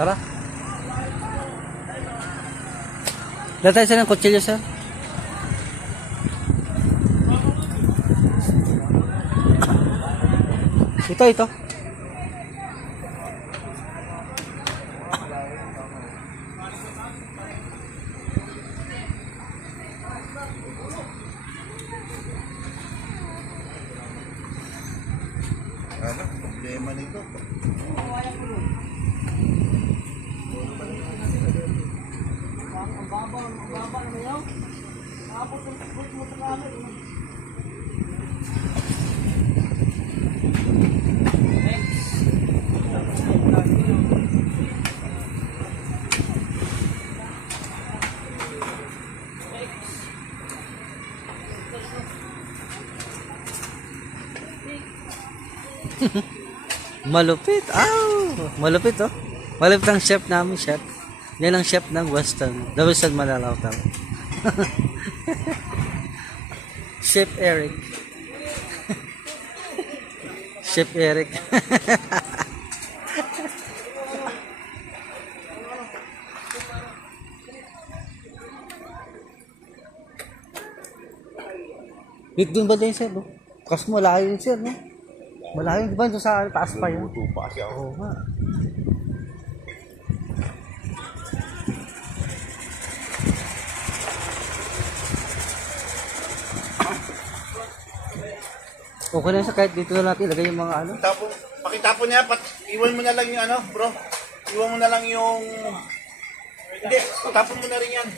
Tara. Latay siya ng kutsilyo, sir. Ito. Ano? Problema nito. Malupit. Malupit oh. Malupit ang chef namin, chef. Yan ang chef ng Western. The Western Malalautan. Chef Eric. Chef Eric. Wait, doon ba din, sir? No? Kasi malayo yun, sir, no? Malayo, di ba? Doon sa taas pa yun. Tupa siya. Oo nga. Okay na siya, kahit dito na natin ilagay yung mga ano. Pakitapon niya, iwan mo na lang yung ano, bro. Iwan mo na lang yung... Hindi, tapon mo na rin yan.